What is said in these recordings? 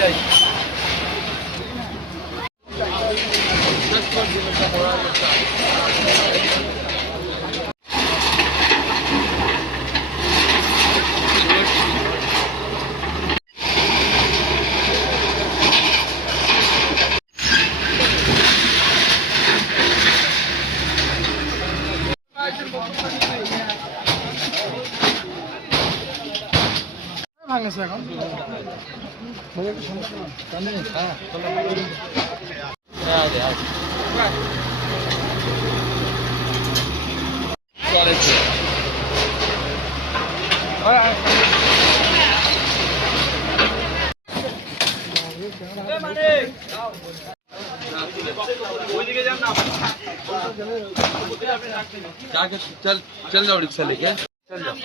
যাই ভাঙেছে এখন चल चल जाओ रिक्शा लेके चल जाओ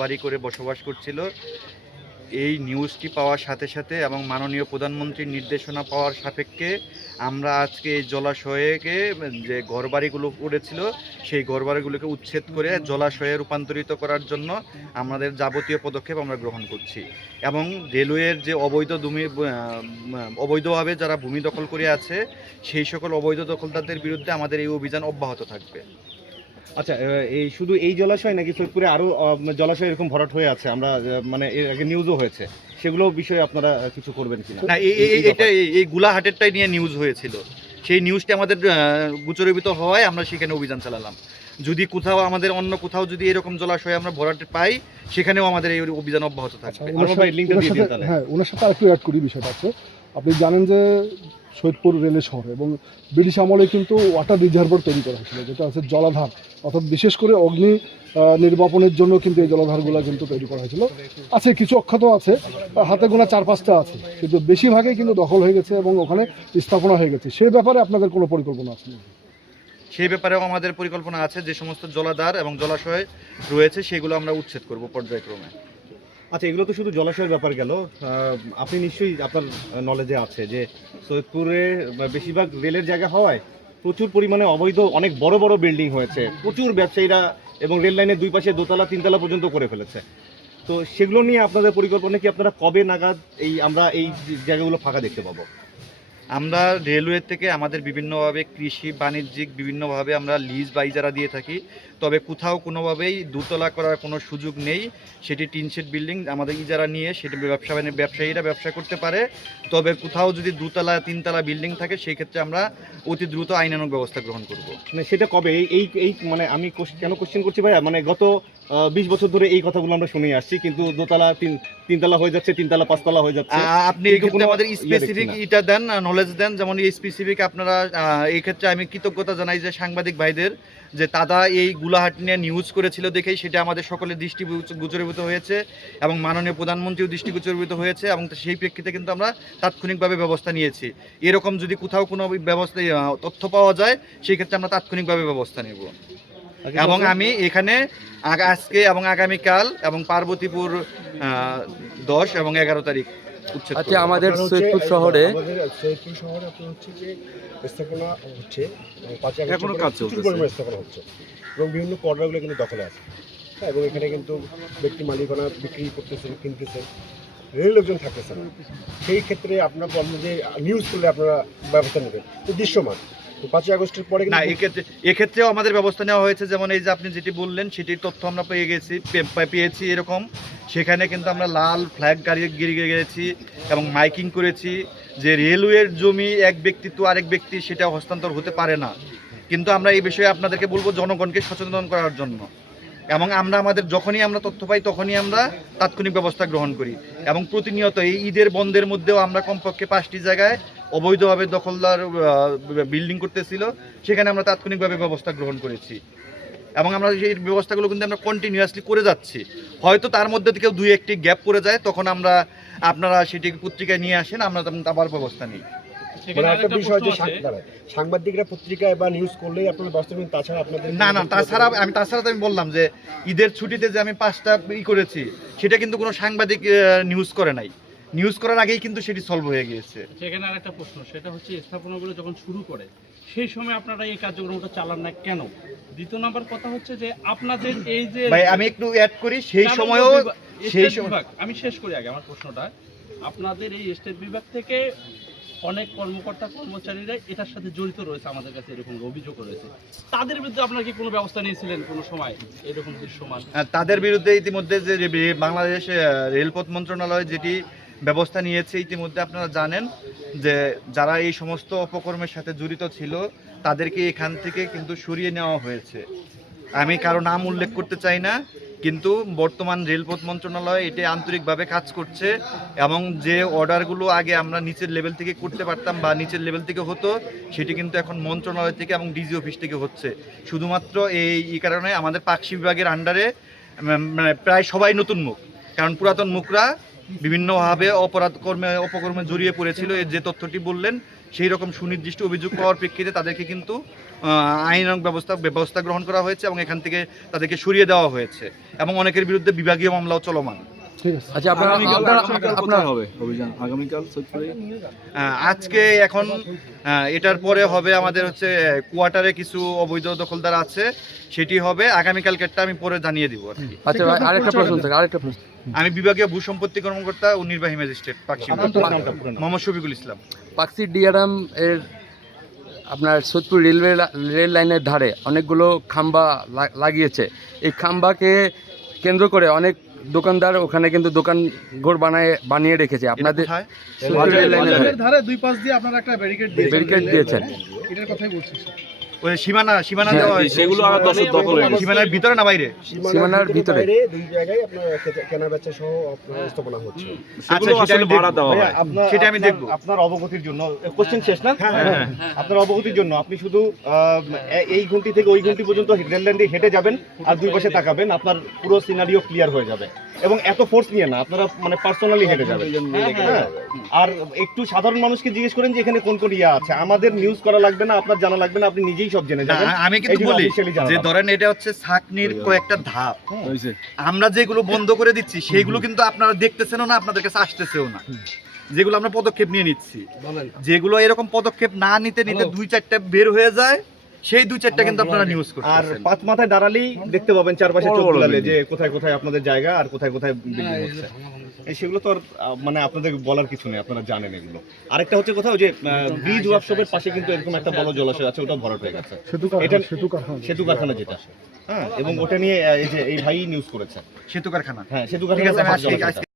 বাড়ি করে বসবাস করছিল। এই নিউজটি পাওয়ার সাথে সাথে এবং মাননীয় প্রধানমন্ত্রীর নির্দেশনা পাওয়ার সাপেক্ষে আমরা আজকে এই জলাশয়কে যে ঘরবাড়িগুলো পড়েছিল সেই ঘরবাড়িগুলোকে উচ্ছেদ করে জলাশয়ে রূপান্তরিত করার জন্য আমাদের যাবতীয় পদক্ষেপ আমরা গ্রহণ করছি এবং রেলওয়ের যে অবৈধভাবে যারা ভূমি দখল করে আছে সেই সকল অবৈধ দখলদারদের বিরুদ্ধে আমাদের এই অভিযান অব্যাহত থাকবে। আচ্ছা, এই শুধু এই জলাশয় নাকি সৈয়দপুরে আরও জলাশয় এরকম ভরাট হয়ে আছে, আমরা মানে এর আগে নিউজও হয়েছে, সেগুলো বিষয়ে আপনারা কিছু করবেন কিনা? না, এই গোলাহাটেরটাই নিয়ে নিউজ হয়েছিল, সেই নিউজটি আমাদের গোচরীভূত হওয়ায় আমরা সেখানে অভিযান চালালাম। যদি কোথাও আমাদের অন্য কোথাও যদি এরকম জলাশয় আমরা ভরাট পাই সেখানেও আমাদের এই অভিযান অব্যাহত থাকবে। হ্যাঁ, ওনার সাথে আরেকটু অ্যাড করি বিষয়টা আছে। আপনি জানেন যে সৈয়দপুর রেলের শহর এবং ব্রিটিশ আমলে কিন্তু ওয়াটার রিজার্ভার তৈরি করা হয়েছিল, যেটা আছে জলাধার, অর্থাৎ বিশেষ করে অগ্নি নির্বাপনের জন্য কিন্তু এই জলাধারগুলো কিন্তু তৈরি করা হয়েছিল। আছে কিছু অক্ষত আছে, হাতে গোনা 4-5টা আছে, কিন্তু বেশিরভাগই কিন্তু দখল হয়ে গেছে এবং ওখানে স্থাপনা হয়ে গেছে। সেই ব্যাপারে আপনাদের কোনো পরিকল্পনা আছে নাকি? সেই ব্যাপারেও আমাদের পরিকল্পনা আছে, যে সমস্ত জলাধার এবং জলাশয় রয়েছে সেগুলো আমরা উচ্ছেদ করব পর্যায়ক্রমে। আচ্ছা, এগুলো তো শুধু জলাশয়ের ব্যাপার গেল। আপনি নিশ্চয়ই আপনার নলেজে আছে যে সৈয়দপুরে বেশিরভাগ রেলের জায়গা হওয়ায় প্রচুর পরিমাণে অবৈধ অনেক বড় বড় বিল্ডিং হয়েছে, প্রচুর ব্যবসায়ীরা এবং রেল লাইনের দুই পাশে দোতলা 3তলা পর্যন্ত করে ফেলেছে। তো সেগুলো নিয়ে আপনাদের পরিকল্পনা কি? আপনারা কবে নাগাদ আমরা এই জায়গাগুলো ফাঁকা দেখতে পাবো? আমরা রেলওয়ে থেকে আমাদের বিভিন্নভাবে কৃষি বাণিজ্যিক বিভিন্নভাবে আমরা লিজ বা ইজারা দিয়ে থাকি, তবে কোথাও কোনোভাবেই দোতলা করার কোনো সুযোগ নেই। সেটি টিনশেড বিল্ডিং আমাদের ইজারা নিয়ে সেটি ব্যবসায়ীরা ব্যবসা করতে পারে, তবে কোথাও যদি 2তলা 3তলা বিল্ডিং থাকে সেই ক্ষেত্রে আমরা অতি দ্রুত আইনানুগ ব্যবস্থা গ্রহণ করব। মানে সেটা কবে? এই মানে আমি কেন কোশ্চেন করছি ভাইয়া, মানে গত 20 বছর ধরে এই কথাগুলো আমরা শুনে আসছি, কিন্তু দোতলা 3তলা হয়ে যাচ্ছে, 3তলা 5তলা হয়ে যাচ্ছে। আপনি এই ক্ষেত্রে আমাদের স্পেসিফিক এটা দেন, নলেজ দেন, যেমন এই স্পেসিফিক আপনারা এই ক্ষেত্রে আমি কৃতজ্ঞতা জানাই যে সাংবাদিক ভাইদের, যে তারা এই গুলাহাট নিয়ে নিউজ করেছিল দেখেই সেটা আমাদের সকলের দৃষ্টিগোচরীভূত হয়েছে এবং মাননীয় প্রধানমন্ত্রীও দৃষ্টিগোচরীভূত হয়েছে, এবং সেই প্রেক্ষিতে কিন্তু আমরা তাৎক্ষণিকভাবে ব্যবস্থা নিয়েছি। এরকম যদি কোথাও কোনো ব্যবস্থা তথ্য পাওয়া যায় সেই ক্ষেত্রে আমরা তাৎক্ষণিকভাবে ব্যবস্থা নেব। এবং আমি এখানে আজকে এবং আগামীকাল এবং পার্বতীপুর 10 এবং 11 তারিখ উচ্ছেদ করব। আচ্ছা, আমাদের সৈয়দপুর শহরে আপনার হচ্ছে যে স্থাপনা হচ্ছে, 5 এখনো কাজ চলছে, স্থাপনা হচ্ছে এবং বিভিন্ন পর্যায়গুলো কিন্তু দখলে আছে। হ্যাঁ, এবং এখানে কিন্তু ব্যক্তি মালিকানা বিক্রি করতেছেন, কিনতেছেন, রেল লোকজন থাকতেছে না। সেই ক্ষেত্রে আপনার যে নিউজ করলে আপনারা ব্যবস্থা নেবেন তো দৃশ্যমান। 5 আগস্টের পরে না, এক্ষেত্রেও আমাদের ব্যবস্থা নেওয়া হয়েছে। যেমন এই যে আপনি যেটি বললেন সেটির তথ্য আমরা পেয়েছি এরকম, সেখানে কিন্তু আমরা লাল ফ্ল্যাগ গিয়ে গেছি এবং মাইকিং করেছি যে রেলওয়ের জমি এক ব্যক্তি তো আরেক ব্যক্তি সেটা হস্তান্তর হতে পারে না। কিন্তু আমরা এই বিষয়ে আপনাদেরকে বলবো জনগণকে সচেতন করার জন্য, এবং আমাদের যখনই আমরা তথ্য পাই তখনই আমরা তাৎক্ষণিক ব্যবস্থা গ্রহণ করি। এবং প্রতিনিয়ত এই ঈদের বন্ধের মধ্যেও আমরা কমপক্ষে 5টি জায়গায় অবৈধভাবে দখলদার বিল্ডিং করতেছিল, সেখানে আমরা তাৎক্ষণিকভাবে ব্যবস্থা গ্রহণ করেছি এবং আমরা সেই ব্যবস্থাগুলো কিন্তু আমরা কন্টিনিউয়াসলি করে যাচ্ছি। হয়তো তার মধ্যে থেকেও 2-1টি গ্যাপ পড়ে যায়, তখন আপনারা সেটি পত্রিকায় নিয়ে আসেন, আমরা তখন আবার ব্যবস্থা নিই। মানে একটা বিষয় যে সাংবাদিকরা পত্রিকায় বা নিউজ করলেই আপনারা ব্যবস্থা নেবেন, তাছাড়া আপনাদের না তাছাড়া তো আমি বললাম যে ঈদের ছুটিতে যে আমি 5টা করেছি সেটা কিন্তু কোনো সাংবাদিক নিউজ করে নাই, নিউজ করার আগেই কিন্তু সেটি সলভ হয়ে গিয়েছে। সেখানে আরেকটা প্রশ্ন, সেটা হচ্ছে স্থাপনাগুলো যখন শুরু করে সেই সময় আপনারা এই কার্যক্রমটা চালান না কেন? দ্বিতীয় নাম্বার কথা হচ্ছে যে আপনাদের এই যে ভাই আমি একটু অ্যাড করি, সেই সময়ও আমি শেষ করি আগে আমার প্রশ্নটা। আপনাদের এই স্টেট বিভাগ থেকে অনেক কর্মকর্তা কর্মচারীরা এটার সাথে জড়িত রয়েছে, আমাদের কাছে এরকম অভিযোগ রয়েছে। তাদের বিরুদ্ধে আপনারা কি কোনো ব্যবস্থা নিয়েছিলেন কোনো সময় এরকম দৃশ্যমান? তাদের বিরুদ্ধে ইতিমধ্যে যে বাংলাদেশ রেলপথ মন্ত্রণালয় যেটি ব্যবস্থা নিয়েছে ইতিমধ্যে আপনারা জানেন, যে যারা এই সমস্ত অপকর্মের সাথে জড়িত ছিল তাদেরকে এখান থেকে কিন্তু সরিয়ে নেওয়া হয়েছে। আমি কারো নাম উল্লেখ করতে চাই না, কিন্তু বর্তমান রেলপথ মন্ত্রণালয় এটি আন্তরিকভাবে কাজ করছে এবং যে অর্ডারগুলো আগে আমরা নিচের লেভেল থেকে করতে পারতাম বা নিচের লেভেল থেকে হতো, সেটি কিন্তু এখন মন্ত্রণালয় থেকে এবং ডিজি অফিস থেকে হচ্ছে। শুধুমাত্র এই কারণে আমাদের পাকশি বিভাগের আন্ডারে মানে প্রায় সবাই নতুন মুখ, কারণ পুরাতন মুখরা বিভিন্নভাবে অপকর্মে জড়িয়ে পড়েছিল। এর যে তথ্যটি বললেন সেই রকম সুনির্দিষ্ট অভিযোগ পাওয়ার প্রেক্ষিতে তাদেরকে কিন্তু আইনানুগ ব্যবস্থা গ্রহণ করা হয়েছে এবং এখান থেকে তাদেরকে সরিয়ে দেওয়া হয়েছে এবং অনেকের বিরুদ্ধে বিভাগীয় মামলাও চলমান। আচ্ছা, আপনার হবে অভিযান আগামীকাল সৈয়দপুরে? আজকে এখন এটার পরে হবে আমাদের হচ্ছে কোয়ার্টারে কিছু অবৈধ দখলদার আছে, সেটি হবে আগামীকালকেরটা আমি পরে জানিয়ে দিব আর কি। আচ্ছা, আরেকটা প্রশ্ন। আমি বিভাগীয় ভূসম্পত্তি কর্মকর্তা ও নির্বাহী ম্যাজিস্ট্রেট পাকশি মোহাম্মদ শফিকুল ইসলাম। পাকশি ডিআরএম এর আপনার সৈয়দপুর রেল লাইনের ধারে অনেকগুলো খাম্বা লাগিয়েছে। এই খাম্বাকে কেন্দ্র করে অনেক দোকানদার ওখানে কিন্তু দোকান ঘর বানিয়ে রেখেছে। আপনাদের ধারে 2 পাশ দিয়ে আপনারা একটা ব্যারিকেড দিয়েছেন, এটার কথাই বলছি। ওই সীমানা দেওয়া হয়েছে। সেগুলো আবার দখল হয়ে গেছে। সীমানার ভিতরে না বাইরে? সীমানার ভিতরে। বাইরে দুই জায়গায় আপনার কেনা বেচা সহ আপনার স্থাপনা হচ্ছে। আচ্ছা, সেটা আমি ভাড়া দেওয়া দেখবো। হয়। সেটা আমি দেখবো। আপনার অবগতির জন্য কোশ্চেন শেষ না? হ্যাঁ। আপনার অবগতির জন্য আপনি শুধু এই ঘন্টি থেকে ওই ঘন্টি পর্যন্ত রেল লাইন দিয়ে হেঁটে যাবেন আর দুই পাশে তাকাবেন, আপনার পুরো সিনারিও ক্লিয়ার হয়ে যাবে। এবং এত ফোর্স নিয়ে না, আপনারা মানে পার্সোনালি হেঁটে যাবেন। হ্যাঁ। আর একটু সাধারণ মানুষকে জিজ্ঞেস করেন যে এখানে কোন কোন ইয়া আছে, আমাদের নিউজ করা লাগবে না, আপনার জানা লাগবে না, আপনি নিজেই সব জেনে যাবেন। আমি কিন্তু এই জন্য বলি officially জানালাম। যে ধরেন এটা হচ্ছে ছাকনির কয়েকটা ধাপ, আমরা যেগুলো বন্ধ করে দিচ্ছি সেইগুলো কিন্তু আপনারা দেখতেছেনও না, আপনাদের কাছে আসতেছেও না। যেগুলো আমরা পদক্ষেপ নিয়ে নিচ্ছি, যেগুলো এরকম পদক্ষেপ না নিতে নিতে 2-4টা বের হয়ে যায়, সেই 2-4টা কিন্তু আপনারা নিউজ আর করতেছেন। পাঁচ মাথায় দাঁড়ালেই দেখতে পাবেন চারপাশে বড় চোখ বড় বুলালে building। যে কোথায় কোথায় আপনাদের জায়গা আর কোথায় কোথায় বিল্ডিং হচ্ছে। সেগুলো তো আর মানে আপনাদের বলার কিছু নেই, আপনারা জানেন এগুলো। আরেকটা হচ্ছে কোথাও যে ব্রিজ ওয়ার্কশপের পাশে কিন্তু এরকম একটা বড় জলাশয় আছে, ওটা ভরাট হয়ে গেছে। সেতু কারখানা যেটা, হ্যাঁ, এবং ওটা নিয়ে এই যে এই ভাই নিউজ করেছে। সেতু কারখানা। হ্যাঁ, সেতু ঠিক আছে, আমি কারখানা আজকে